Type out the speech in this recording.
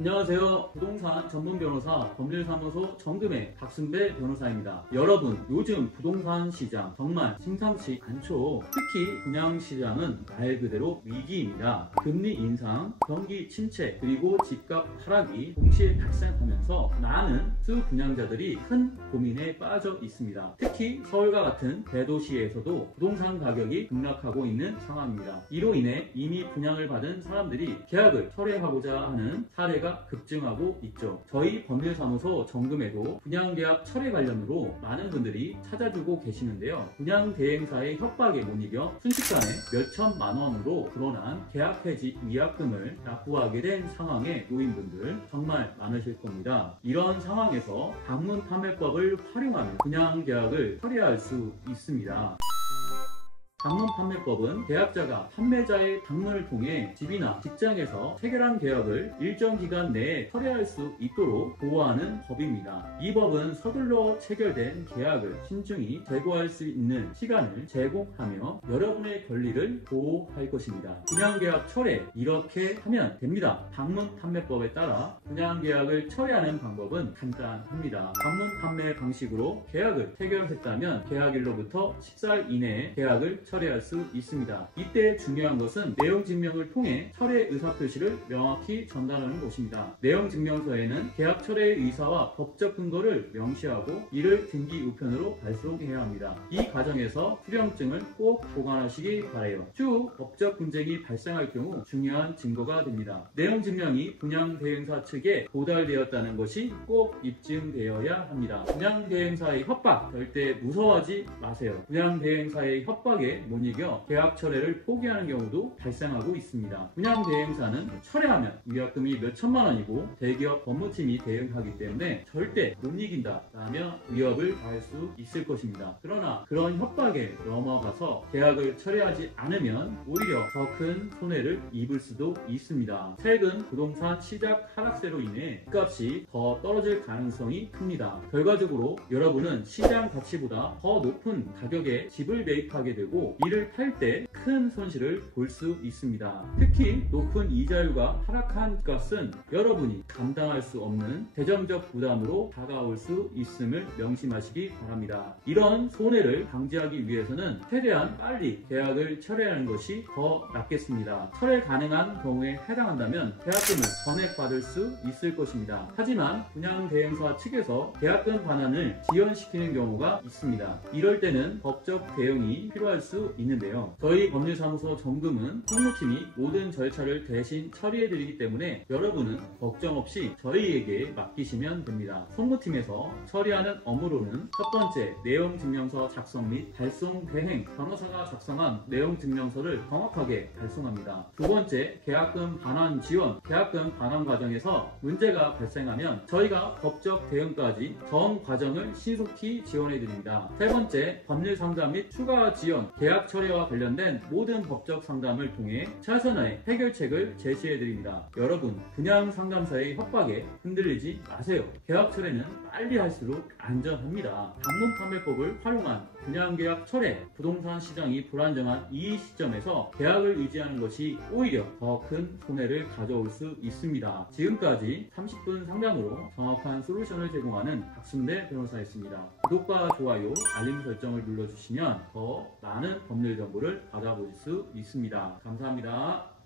안녕하세요. 부동산 전문 변호사 법률사무소 정금의 박순배 변호사입니다. 여러분, 요즘 부동산 시장 정말 심상치 않죠. 특히 분양시장은 말 그대로 위기입니다. 금리 인상, 경기 침체, 그리고 집값 하락이 동시에 발생하면서 많은 수분양자들이 큰 고민에 빠져 있습니다. 특히 서울과 같은 대도시에서도 부동산 가격이 급락하고 있는 상황입니다. 이로 인해 이미 분양을 받은 사람들이 계약을 철회하고자 하는 사례가 급증하고 있죠. 저희 법률사무소 정금에도 분양계약 철회 관련으로 많은 분들이 찾아주고 계시는데요. 분양대행사의 협박에 못 이겨 순식간에 몇천만 원으로 불어난 계약 해지 위약금을 납부하게 된 상황에 놓인 분들 정말 많으실 겁니다. 이런 상황에서 방문 판매법을 활용하면 분양계약을 철회할 수 있습니다. 방문 판매법은 계약자가 판매자의 방문을 통해 집이나 직장에서 체결한 계약을 일정 기간 내에 철회할 수 있도록 보호하는 법입니다. 이 법은 서둘러 체결된 계약을 신중히 재고할 수 있는 시간을 제공하며 여러분의 권리를 보호할 것입니다. 분양계약 철회, 이렇게 하면 됩니다. 방문 판매법에 따라 분양계약을 철회하는 방법은 간단합니다. 방문 판매 방식으로 계약을 체결했다면 계약일로부터 14일 이내에 계약을 철회할 수 있습니다. 이때 중요한 것은 내용 증명을 통해 철회 의사표시를 명확히 전달하는 것입니다. 내용 증명서에는 계약 철회의 의사와 법적 근거를 명시하고 이를 등기 우편으로 발송해야 합니다. 이 과정에서 수령증을 꼭 보관하시기 바라요. 추후 법적 분쟁이 발생할 경우 중요한 증거가 됩니다. 내용 증명이 분양대행사 측에 도달되었다는 것이 꼭 입증되어야 합니다. 분양대행사의 협박 절대 무서워하지 마세요. 분양대행사의 협박에 못 이겨 계약 철회를 포기하는 경우도 발생하고 있습니다. 분양대행사는 철회하면 위약금이 몇천만 원이고 대기업 법무팀이 대응하기 때문에 절대 못 이긴다 라며 위협을 가할 수 있을 것입니다. 그러나 그런 협박에 넘어가서 계약을 철회하지 않으면 오히려 더 큰 손해를 입을 수도 있습니다. 최근 부동산 시작 하락세로 인해 집값이 더 떨어질 가능성이 큽니다. 결과적으로 여러분은 시장 가치보다 더 높은 가격에 집을 매입하게 되고 이를 팔 때 큰 손실을 볼 수 있습니다. 특히 높은 이자율과 하락한 값은 여러분이 감당할 수 없는 재정적 부담으로 다가올 수 있음을 명심하시기 바랍니다. 이런 손해를 방지하기 위해서는 최대한 빨리 계약을 철회하는 것이 더 낫겠습니다. 철회 가능한 경우에 해당한다면 계약금을 전액받을 수 있을 것입니다. 하지만 분양대행사 측에서 계약금 반환을 지연시키는 경우가 있습니다. 이럴 때는 법적 대응이 필요할 수 있는데요. 저희 법률사무소 정금은 총무팀이 모든 절차를 대신 처리해드리기 때문에 여러분은 걱정 없이 저희에게 맡기시면 됩니다. 총무팀에서 처리하는 업무로는 첫 번째, 내용증명서 작성 및 발송 대행, 변호사가 작성한 내용증명서를 정확하게 발송합니다. 두 번째, 계약금 반환 지원, 계약금 반환 과정에서 문제가 발생하면 저희가 법적 대응까지 전 과정을 신속히 지원해드립니다. 세 번째, 법률 상담 및 추가 지원, 계약 처리와 관련된 모든 법적 상담을 통해 최선의 해결책을 제시해드립니다. 여러분, 분양 상담사의 협박에 흔들리지 마세요. 계약 철회는 빨리 할수록 안전합니다. 방문 판매법을 활용한 분양계약 철회, 부동산 시장이 불안정한 이 시점에서 계약을 유지하는 것이 오히려 더 큰 손해를 가져올 수 있습니다. 지금까지 30분 상담으로 정확한 솔루션을 제공하는 박순배 변호사였습니다. 구독과 좋아요, 알림 설정을 눌러주시면 더 많은 법률 정보를 받아볼 수 있습니다. 감사합니다.